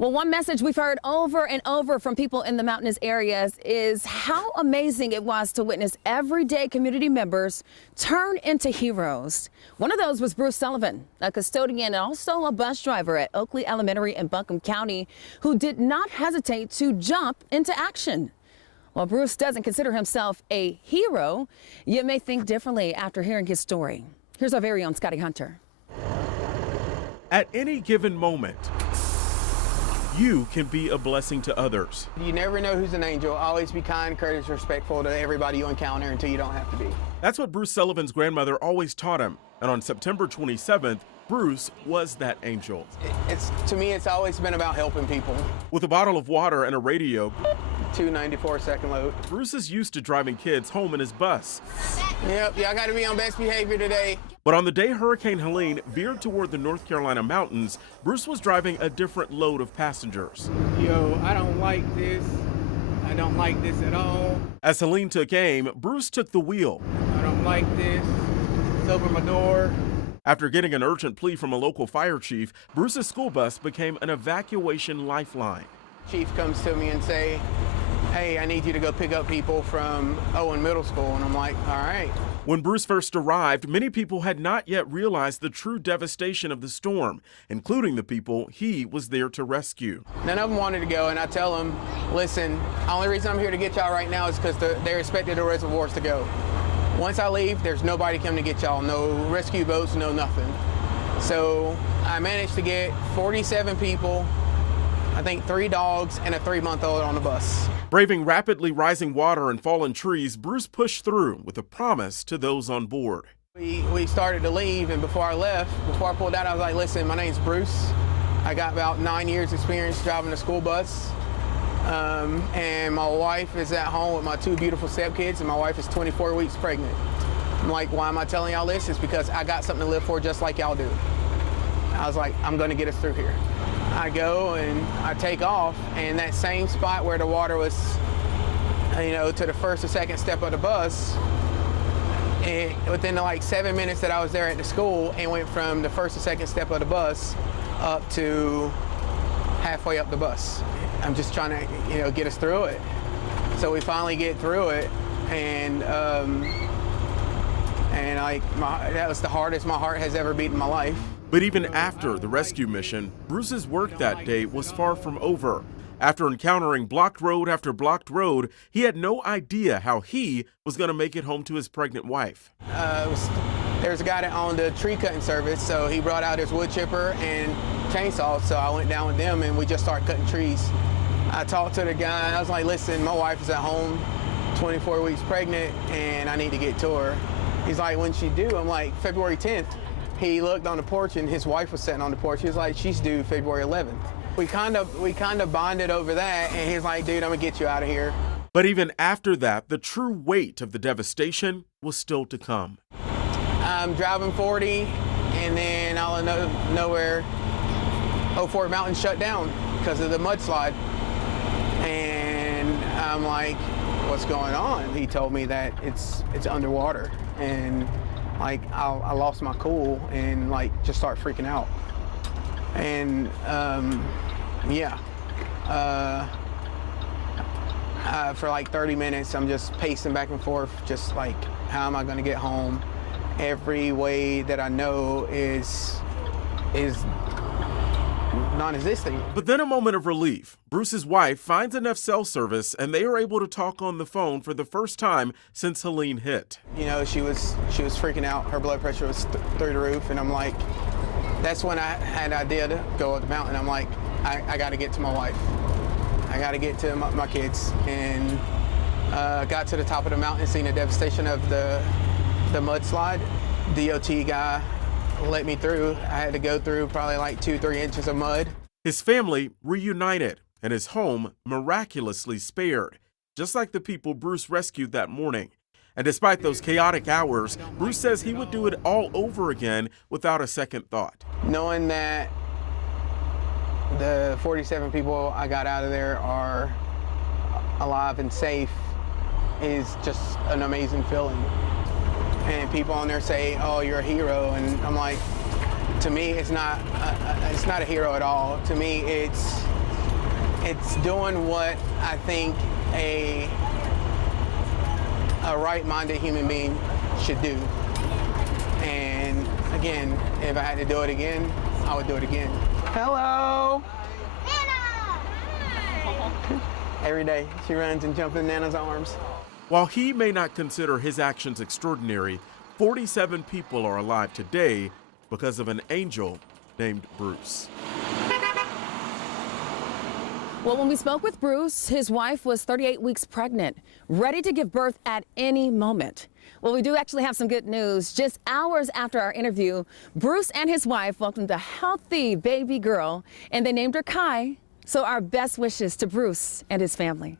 Well, one message we've heard over and over from people in the mountainous areas is how amazing it was to witness everyday community members turn into heroes. One of those was Bruce Sullivan, a custodian and also a bus driver at Oakley Elementary in Buncombe County, who did not hesitate to jump into action. While Bruce doesn't consider himself a hero, you may think differently after hearing his story. Here's our very own Scotty Hunter. At any given moment, you can be a blessing to others. You never know who's an angel. Always be kind, courteous, respectful to everybody you encounter until you don't have to be. That's what Bruce Sullivan's grandmother always taught him. And on September 27th, Bruce was that angel. To me, it's always been about helping people. With a bottle of water and a radio, 294-second load. Bruce is used to driving kids home in his bus. Yep, y'all got to be on best behavior today. But on the day Hurricane Helene veered toward the North Carolina mountains, Bruce was driving a different load of passengers. Yo, I don't like this. I don't like this at all. As Helene took aim, Bruce took the wheel. I don't like this. It's over my door. After getting an urgent plea from a local fire chief, Bruce's school bus became an evacuation lifeline. Chief comes to me and say, hey, I need you to go pick up people from Owen Middle School. And I'm like, all right. When Bruce first arrived, many people had not yet realized the true devastation of the storm, including the people he was there to rescue. None of them wanted to go, and I tell them, listen, the only reason I'm here to get y'all right now is because they're expected the reservoirs to go. Once I leave, there's nobody coming to get y'all. No rescue boats, no nothing. So I managed to get 47 people, I think 3 dogs, and a 3-month-old on the bus. Braving rapidly rising water and fallen trees, Bruce pushed through with a promise to those on board. We started to leave, and before I pulled out, I was like, listen, my name's Bruce. I got about 9 years experience driving a school bus. And my wife is at home with my 2 beautiful stepkids, and my wife is 24 weeks pregnant. I'm like, why am I telling y'all this? It's because I got something to live for just like y'all do. I was like, I'm gonna get us through here. I go and I take off, and that same spot where the water was, to the first or second step of the bus, and within the 7 minutes that I was there at the school, it went from the first or second step of the bus up to halfway up the bus. I'm just trying to, get us through it. So we finally get through it, and that was the hardest my heart has ever beat in my life. But even after the rescue mission, Bruce's work that day was far from over. After encountering blocked road after blocked road, he had no idea how he was going to make it home to his pregnant wife. There's a guy that owned a tree cutting service, so he brought out his wood chipper and chainsaw, so I went down with them and we just started cutting trees. I talked to the guy and I was like, listen, my wife is at home, 24 weeks pregnant, and I need to get to her. He's like, when'd she do? I'm like, February 10th. He looked on the porch and his wife was sitting on the porch. He was like, she's due February 11th. We kind of bonded over that, and he's like, dude, I'm gonna get you out of here. But even after that, the true weight of the devastation was still to come. I'm driving 40, and then out of nowhere, Oak Fork Mountain shut down because of the mudslide. And I'm like, what's going on? He told me that it's underwater, and I lost my cool and just start freaking out. And for 30 minutes, I'm just pacing back and forth, just how am I gonna get home? Every way that I know is non-existent. But then a moment of relief. Bruce's wife finds enough cell service and they are able to talk on the phone for the first time since Helene hit. She was freaking out. Her blood pressure was through the roof, and I'm like, that's when I had the idea to go up the mountain. I'm like, I got to get to my wife. I got to get to my kids. And got to the top of the mountain and seen the devastation of the mudslide. DOT guy let me through. I had to go through probably 2-3 inches of mud. His family reunited and his home miraculously spared, just like the people Bruce rescued that morning. And despite those chaotic hours, Bruce says he would do it all over again without a second thought. Knowing that the 47 people I got out of there are alive and safe is just an amazing feeling. And people on there say, oh, you're a hero. And I'm like, to me, it's not a hero at all. To me, it's it's doing what I think a right-minded human being should do. And again, if I had to do it again, I would do it again. Hello. Every day she runs and jumps in Nana's arms. While he may not consider his actions extraordinary, 47 people are alive today because of an angel named Bruce. Well, when we spoke with Bruce, his wife was 38 weeks pregnant, ready to give birth at any moment. Well, we do actually have some good news. Just hours after our interview, Bruce and his wife welcomed a healthy baby girl, and they named her Kai. So our best wishes to Bruce and his family.